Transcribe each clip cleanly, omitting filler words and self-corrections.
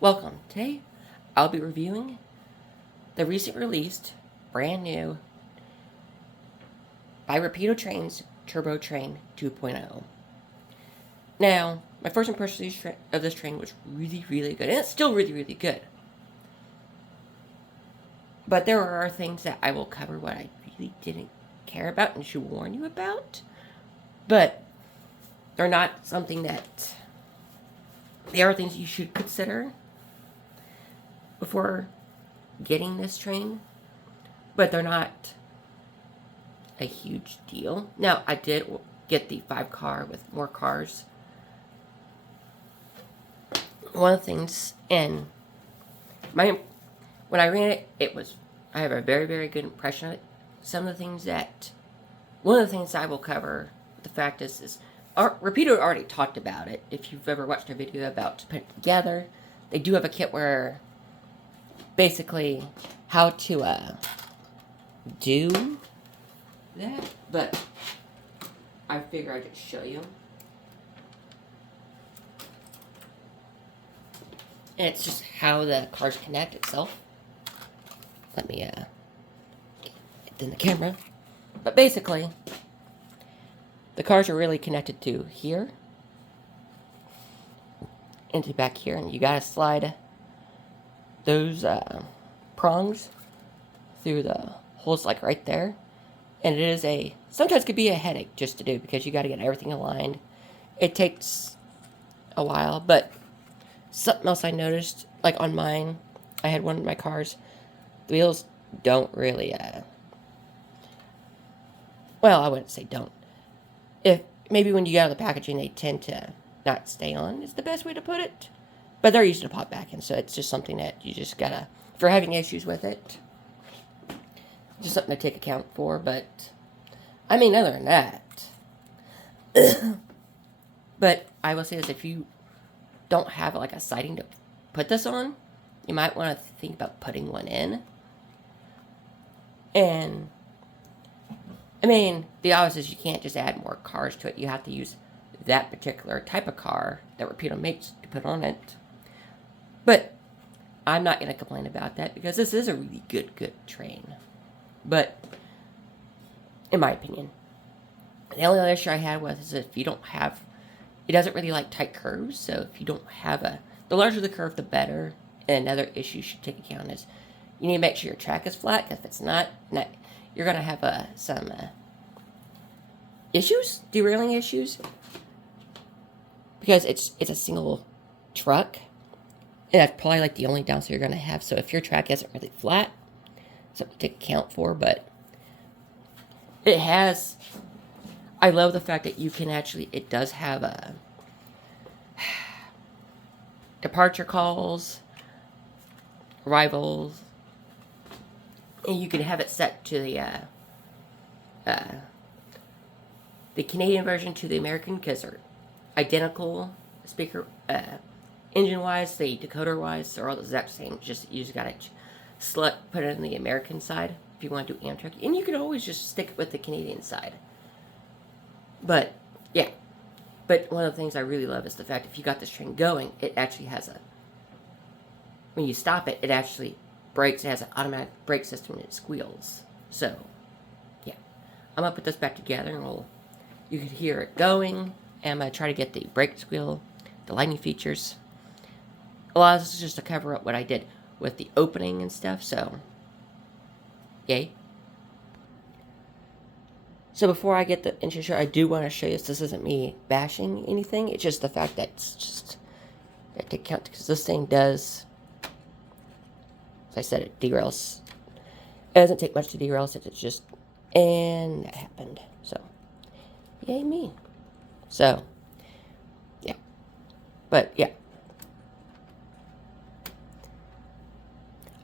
Welcome. Today, I'll be reviewing the recent released, brand new, by Rapido Trains Turbo Train 2.0. Now, my first impression of this train was really, really good, and it's still really, really good. But there are things that I will cover what I really didn't care about and should warn you about. But they're not something that... They are things you should consider before getting this train, but they're not a huge deal. Now, I did get the 5-car with more cars. One of the things, and when I ran it, I have a very, very good impression of it. One of the things I will cover, the fact is Rapido already talked about it. If you've ever watched a video about putting it together, they do have a kit where basically how to do that, but I figure I'd just show you. And it's just how the cars connect itself. Let me get it in the camera. But basically, the cars are really connected to here, into back here, and you gotta slide those prongs through the holes like right there. And it is sometimes could be a headache just to do because you gotta get everything aligned. It takes a while, but something else I noticed, like on mine, I had one of my cars, the wheels don't really, well, I wouldn't say don't. If maybe when you get out of the packaging, they tend to not stay on, is the best way to put it. But they're easy to pop back in, so it's just something that you just gotta, if you're having issues with it, just something to take account for. But, I mean, other than that, but I will say this, if you don't have like a siding to put this on, you might want to think about putting one in. And I mean, the obvious is you can't just add more cars to it. You have to use that particular type of car that Rapido makes to put on it. But I'm not going to complain about that because this is a really good train. But, in my opinion, the only other issue I had was if you don't have... It doesn't really like tight curves, so if you don't have the larger the curve, the better. And another issue you should take account is you need to make sure your track is flat, because if it's not, you're going to have some issues, derailing issues, because it's a single truck, and that's probably like the only downside you're going to have. So if your track isn't really flat, something to take account for. But it has... I love the fact that you can actually... It does have departure calls, arrivals, and you can have it set to the Canadian version to the American, because they're identical speaker, engine-wise, the decoder-wise, they're all the exact same. Just you just gotta put it on the American side if you want to do Amtrak, and you can always just stick it with the Canadian side. But yeah, but one of the things I really love is the fact if you got this train going, it actually has when you stop it, it actually brakes. It has an automatic brake system and it squeals. So, yeah. I'm going to put this back together and you can hear it going. And I'm going to try to get the brake squeal, the lighting features. A lot of this is just to cover up what I did with the opening and stuff, so, yay. So before I get the intro, I do want to show you this isn't me bashing anything. It's just the fact that it's just... I have to count, because this thing does... As I said, it derails. It doesn't take much to derail, since it's just... And that happened. So, yay me. So, yeah. But, yeah.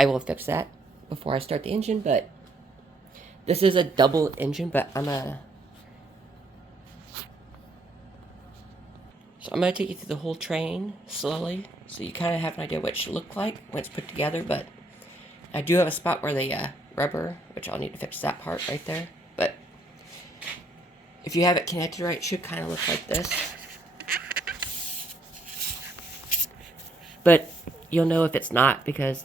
I will fix that before I start the engine, but... This is a double engine, but So I'm going to take you through the whole train slowly, so you kind of have an idea what it should look like when it's put together. But I do have a spot where the rubber, which I'll need to fix that part right there. But if you have it connected right, it should kind of look like this. But you'll know if it's not because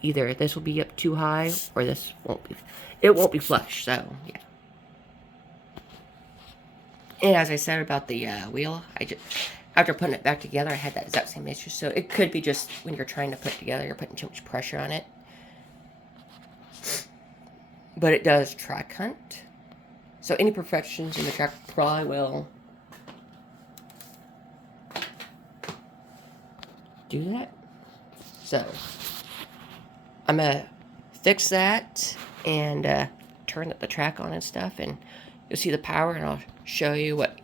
either this will be up too high or this won't be. It won't be flush. So yeah. And as I said about the wheel, after putting it back together, I had that exact same issue. So it could be just when you're trying to put it together, you're putting too much pressure on it. But it does track hunt. So any imperfections in the track probably will do that. So I'm going to fix that and turn the track on and stuff. And you'll see the power, and I'll show you what,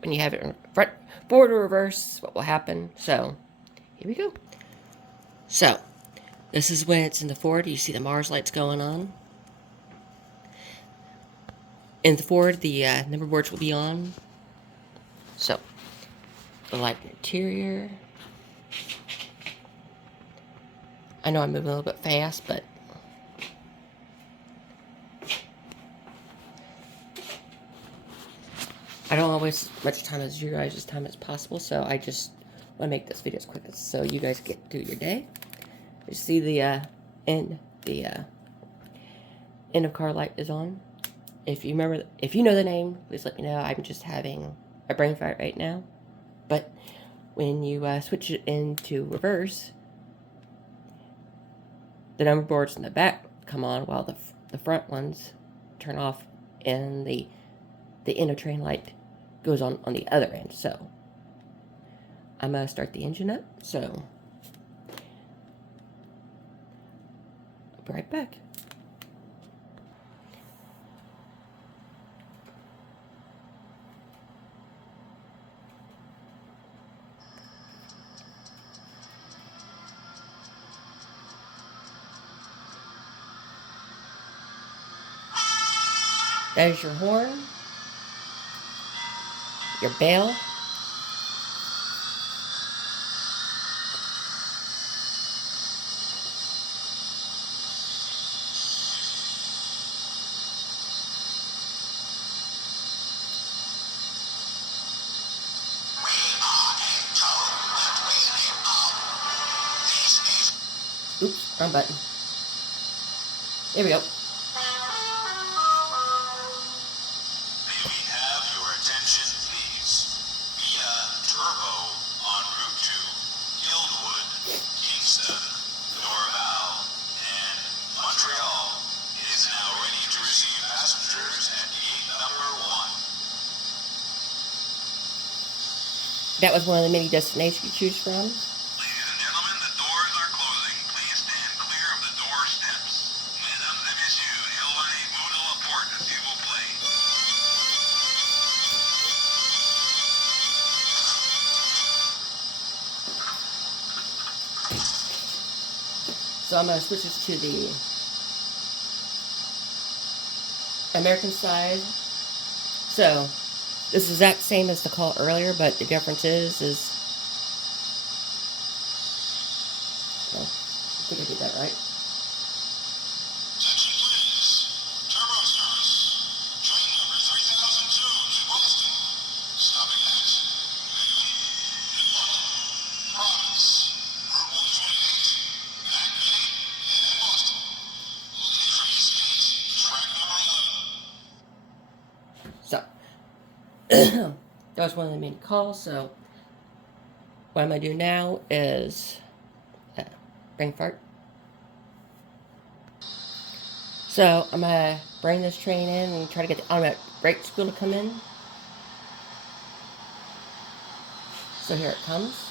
when you have it in front, forward or reverse, what will happen. So here we go. So this is when it's in the forward. You see the Mars lights going on. In the forward, the number boards will be on. So the light interior. I know I'm moving a little bit fast, but I don't always much time as you guys' time as possible, so I just want to make this video as quick as so you guys get through your day. You see the end of car light is on. If you know the name, please let me know. I'm just having a brain fart right now. But when you switch it into reverse, the number boards in the back come on while the front ones turn off, and the end of train light goes on the other end. So I'm going to start the engine up. So I'll be right back. There's your horn, your bell, oops, wrong button. There we go. May we have your attention, please? Via Turbo en route to Guildwood, Kingston, Dorval, and Montreal. It is now ready to receive passengers at gate number 1. That was one of the many destinations you choose from. Ladies and gentlemen, the doors are closing. Please stand clear of the door steps. Mesdames et messieurs, éloignez-vous de la porte, s'il vous plaît. So I'm going to switch this to the American side. So this is exact same as the call earlier, but the difference is well, I think I did that right. Attention please. Turbo service. Train number 3002 to Boston. Stopping at Newton, Province, Route 128, Back Bay, and Boston. Located train state, track number 11. So that was one of the main calls. So what I'm going to do now is brain fart. So I'm going to bring this train in and try to get the automatic brake school to come in. So here it comes.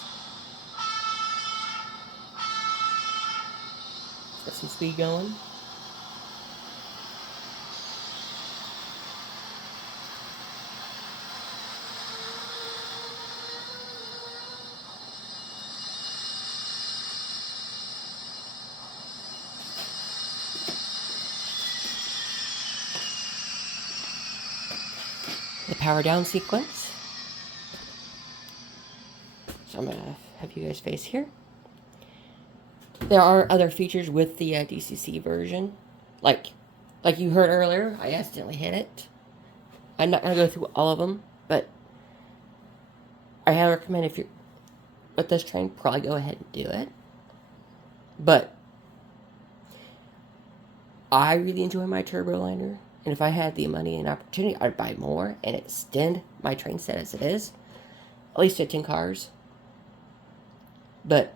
Got some speed going. The power down sequence. So I'm going to have you guys face here. There are other features with the DCC version. Like you heard earlier, I accidentally hit it. I'm not going to go through all of them, but I highly recommend if you're with this train, probably go ahead and do it. But I really enjoy my Turboliner, and if I had the money and opportunity, I'd buy more and extend my train set as it is, at least to 10 cars. But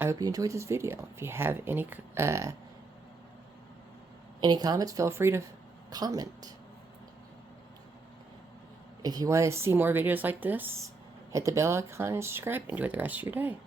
I hope you enjoyed this video. If you have any comments, feel free to comment. If you want to see more videos like this, hit the bell icon and subscribe. Enjoy the rest of your day.